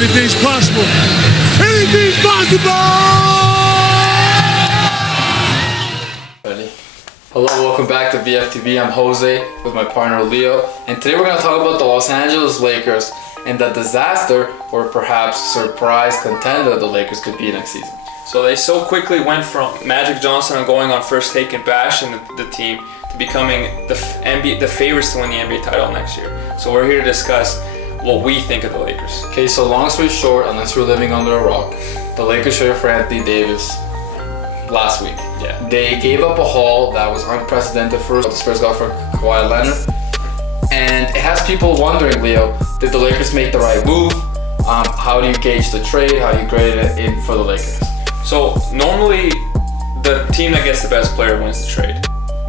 Anything's possible. Anything's possible! Ready? Hello, welcome back to VFTB. I'm Jose with my partner Leo, and today we're going to talk about the Los Angeles Lakers and the disaster or perhaps surprise contender the Lakers could be next season. So they so quickly went from Magic Johnson going on first take and bashing the team to becoming the favorites to win the NBA title next year. So we're here to discuss what we think of the Lakers. Okay, so long story short, unless you're living under a rock, the Lakers traded for Anthony Davis last week. Yeah. They gave up a haul that was unprecedented for the Spurs got for Kawhi Leonard. And it has people wondering, Leo, did the Lakers make the right move? How do you gauge the trade? How do you grade it in for the Lakers? So normally the team that gets the best player wins the trade,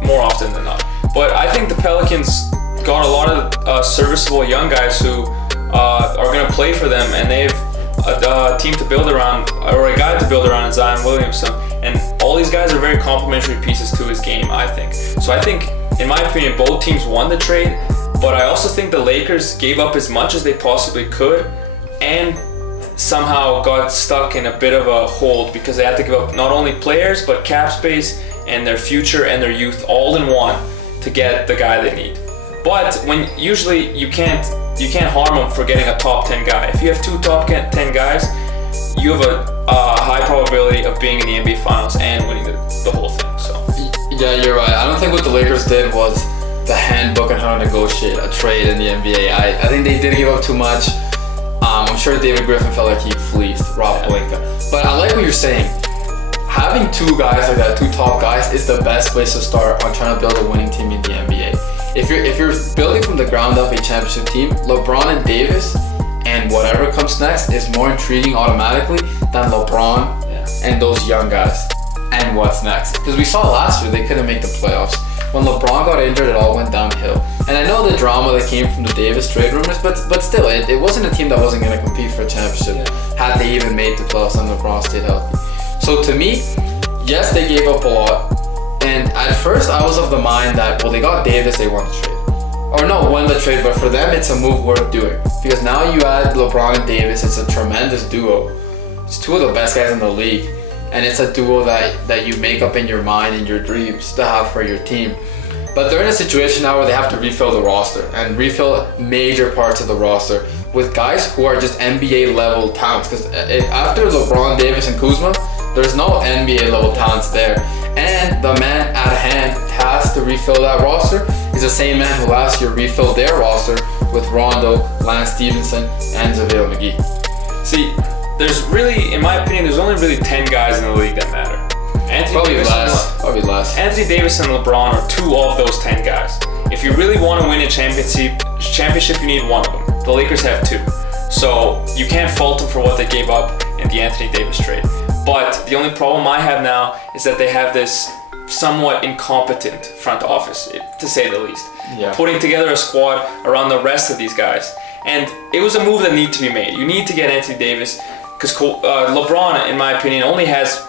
more often than not. But I think the Pelicans got a lot of serviceable young guys who are going to play for them, and they have a team to build around, or a guy to build around in Zion Williamson. And all these guys are very complementary pieces to his game, I think. So I think, in my opinion, both teams won the trade, but I also think the Lakers gave up as much as they possibly could and somehow got stuck in a bit of a hold because they had to give up not only players, but cap space and their future and their youth all in one to get the guy they need. But when usually you can't harm them for getting a top 10 guy. If you have two top 10 guys, you have a high probability of being in the NBA Finals and winning the whole thing. So yeah, you're right. I don't think what the Lakers did was the handbook on how to negotiate a trade in the NBA. I think they did give up too much. I'm sure David Griffin felt like he fleeced Rob Pelinka. But I like what you're saying. Having two guys like that, two top guys, is the best place to start on trying to build a winning team in the NBA. If you're building from the ground up a championship team, LeBron and Davis and whatever comes next is more intriguing automatically than LeBron and those young guys and what's next. Because we saw last year they couldn't make the playoffs. When LeBron got injured, it all went downhill. And I know the drama that came from the Davis trade rumors, but still, it wasn't a team that wasn't going to compete for a championship had they even made the playoffs and LeBron stayed healthy. So to me, yes, they gave up a lot. And at first, I was of the mind that, well, they got Davis, they won the trade. Or no, won the trade, but for them, it's a move worth doing. Because now you add LeBron and Davis, it's a tremendous duo. It's two of the best guys in the league. And it's a duo that you make up in your mind and your dreams to have for your team. But they're in a situation now where they have to refill the roster and refill major parts of the roster with guys who are just NBA level talents. Because after LeBron, Davis, and Kuzma, there's no NBA level talents there. And the man at hand tasked to refill that roster is the same man who last year refilled their roster with Rondo, Lance Stevenson, and JaVale McGee. see, there's really, in my opinion, there's only really 10 guys in the league that matter. Probably less. Anthony Davis and LeBron are two of those 10 guys. If you really want to win a championship, you need one of them. The Lakers have two. So you can't fault them for what they gave up in the Anthony Davis trade. But the only problem I have now is that they have this somewhat incompetent front office, to say the least. Yeah. Putting together a squad around the rest of these guys. And it was a move that needed to be made. You need to get Anthony Davis because LeBron, in my opinion, only has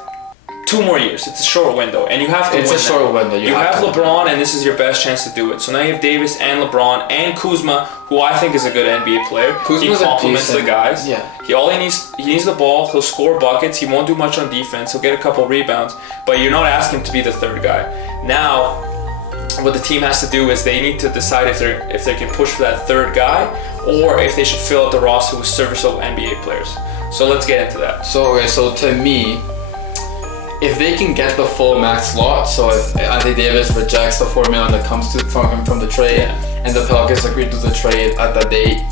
2 more years. It's a short window, and you have to win. It's a short window. You have LeBron, and this is your best chance to do it. So now you have Davis and LeBron and Kuzma, who I think is a good NBA player. Kuzma's he complements the guys. Yeah. He needs the ball. He'll score buckets. He won't do much on defense. He'll get a couple rebounds, but you're not asking him to be the third guy. Now, what the team has to do is they need to decide if they can push for that third guy, or if they should fill out the roster with serviceable NBA players. So let's get into that. So to me, if they can get the full max slot, so if Anthony Davis rejects the $4 million that comes from him from the trade, and the Pelicans agree to the trade at the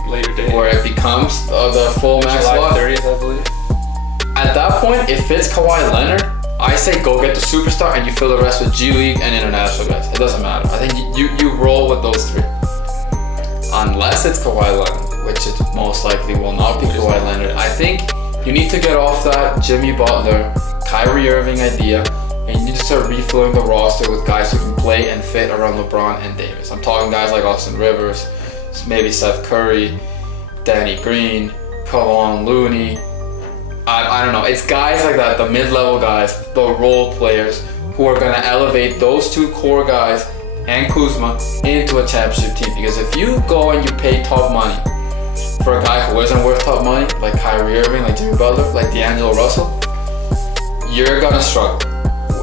later date where it becomes the full max July slot, 30th, I believe. At that point, if it's Kawhi Leonard, I say go get the superstar and you fill the rest with G League and international guys. It doesn't matter. I think you roll with those 3. Unless it's Kawhi Leonard, which it most likely will not be Kawhi Leonard. I think you need to get off that Jimmy Butler, Kyrie Irving idea, and you need to start refilling the roster with guys who can play and fit around LeBron and Davis. I'm talking guys like Austin Rivers, maybe Seth Curry, Danny Green, Kevon Looney. I don't know. It's guys like that, the mid-level guys, the role players who are going to elevate those 2 core guys and Kuzma into a championship team. Because if you go and you pay top money for a guy who isn't worth top money, like Kyrie Irving, like Jimmy Butler, like D'Angelo Russell, you're gonna struggle.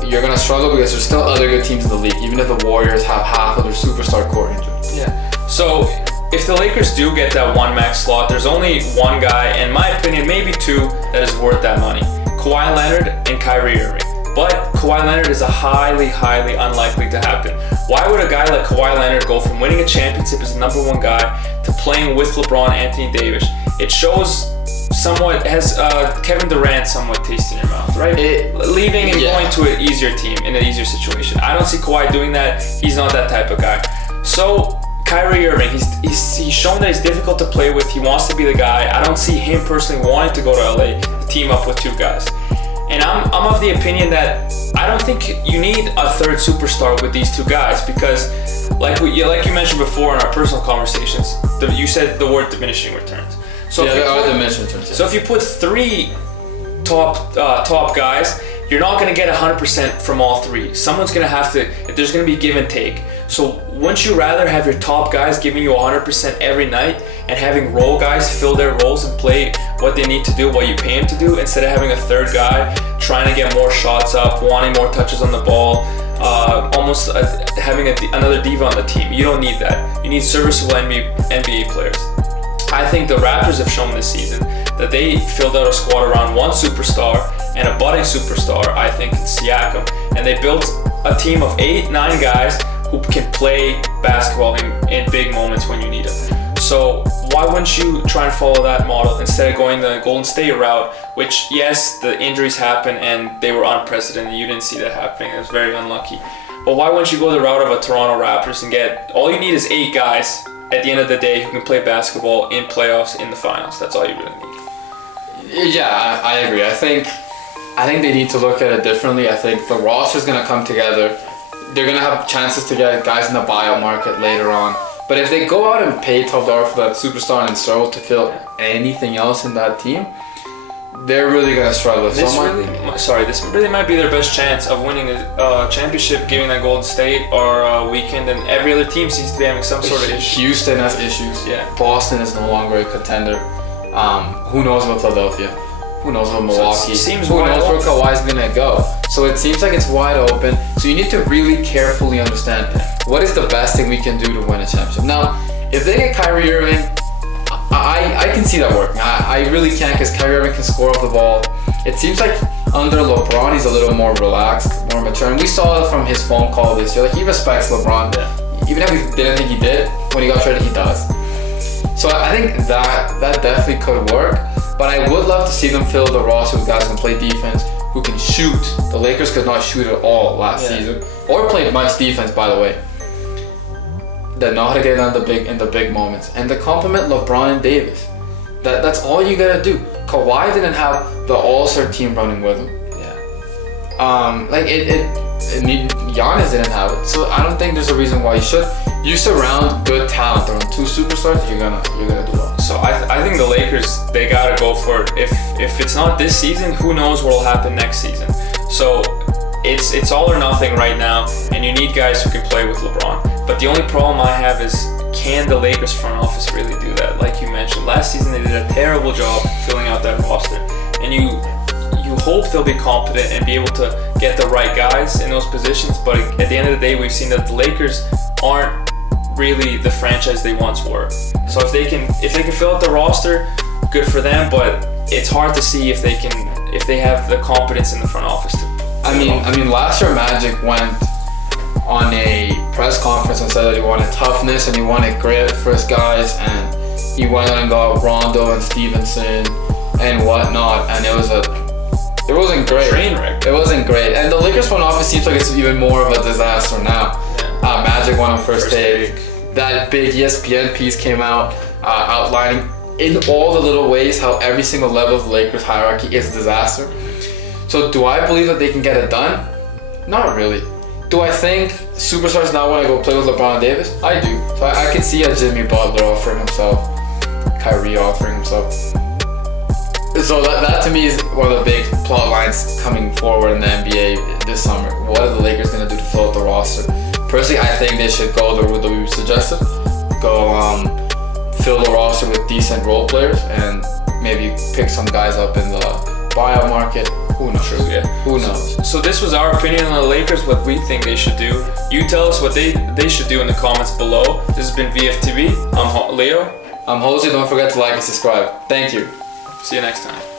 You're gonna struggle because there's still other good teams in the league, even if the Warriors have half of their superstar core injured. Yeah. So if the Lakers do get that one max slot, there's only one guy, in my opinion, maybe two, that is worth that money. Kawhi Leonard and Kyrie Irving. But Kawhi Leonard is a highly, highly unlikely to happen. Why would a guy like Kawhi Leonard go from winning a championship as the number one guy to playing with LeBron, Anthony Davis? It shows somewhat, has Kevin Durant somewhat taste in your mouth, right? Leaving and going to an easier team in an easier situation. I don't see Kawhi doing that. He's not that type of guy. So Kyrie Irving, he's shown that he's difficult to play with. He wants to be the guy. I don't see him personally wanting to go to LA to team up with two guys. And I'm of the opinion that I don't think you need a third superstar with these two guys because, like you mentioned before in our personal conversations, you said the word diminishing returns. So there are diminishing returns. So if you put three top guys, you're not going to get 100% from all three. Someone's going to have to. There's going to be give and take. So wouldn't you rather have your top guys giving you 100% every night and having role guys fill their roles and play what they need to do, what you pay them to do, instead of having a third guy trying to get more shots up, wanting more touches on the ball, almost having another diva on the team? You don't need that. You need serviceable NBA players. I think the Raptors have shown this season that they filled out a squad around one superstar and a budding superstar, I think, in Siakam. And they built a team of 8-9 guys who can play basketball in big moments when you need them. So why wouldn't you try and follow that model instead of going the Golden State route, which, yes, the injuries happened and they were unprecedented. You didn't see that happening. It was very unlucky. But why wouldn't you go the route of a Toronto Raptors and get, all you need is 8 guys at the end of the day who can play basketball in playoffs, in the finals. That's all you really need. Yeah, I agree. I think they need to look at it differently. I think the roster's going to come together. They're going to have chances to get guys in the buyout market later on. But if they go out and pay $12 for that superstar and struggle to fill anything else in that team, they're really going to struggle. This really might be their best chance of winning a championship, giving that Golden State or Weekend, and every other team seems to be having some sort of issue. Houston has issues. Yeah. Boston is no longer a contender. Who knows about Philadelphia? Who knows about Milwaukee? Who knows where Kawhi's gonna go? So it seems like it's wide open. So you need to really carefully understand what is the best thing we can do to win a championship. Now, if they get Kyrie Irving, I can see that working. I really can, because Kyrie Irving can score off the ball. It seems like under LeBron he's a little more relaxed, more mature. And we saw it from his phone call this year. Like, he respects LeBron. Yeah. Even if he didn't think he did, when he got traded, he does. So I think that definitely could work. But I would love to see them fill the roster with guys who can play defense, who can shoot. The Lakers could not shoot at all last season, or play much defense, by the way. That know how to get in the big moments, and to complement LeBron and Davis. That's all you gotta do. Kawhi didn't have the All-Star team running with him. Giannis didn't have it, so I don't think there's a reason why you should. You surround good talent around two superstars, you're gonna do well. So I think the Lakers, they gotta go for it. If it's not this season, who knows what'll happen next season. So it's all or nothing right now, and you need guys who can play with LeBron. But the only problem I have is, can the Lakers front office really do that? Like you mentioned, last season they did a terrible job filling out that roster, and you hope they'll be competent and be able to get the right guys in those positions. But at the end of the day, we've seen that the Lakers aren't really the franchise they once were. So if they can fill out the roster, good for them. But it's hard to see if they have the competence in the front office to. I mean, last year Magic went on a press conference and said that he wanted toughness and he wanted grit for his guys, and he went and got Rondo and Stevenson and whatnot, and it wasn't great. Train wreck. It wasn't great, and the Lakers front office seems like it's even more of a disaster now. Magic won on first take. That big ESPN piece came out outlining in all the little ways how every single level of the Lakers hierarchy is a disaster. So do I believe that they can get it done? Not really. Do I think superstars now want to go play with LeBron and Davis? I do. So I could see a Jimmy Butler offering himself, Kyrie offering himself. So that to me is one of the big plot lines coming forward in the NBA this summer. What are the Lakers going to do to fill out the roster? Personally, I think they should go the route that we suggested. Go fill the roster with decent role players and maybe pick some guys up in the buyout market. Who knows? True, yeah. Who knows? So this was our opinion on the Lakers, what we think they should do. You tell us what they should do in the comments below. This has been VFTB. I'm Leo. I'm Jose. Don't forget to like and subscribe. Thank you. See you next time.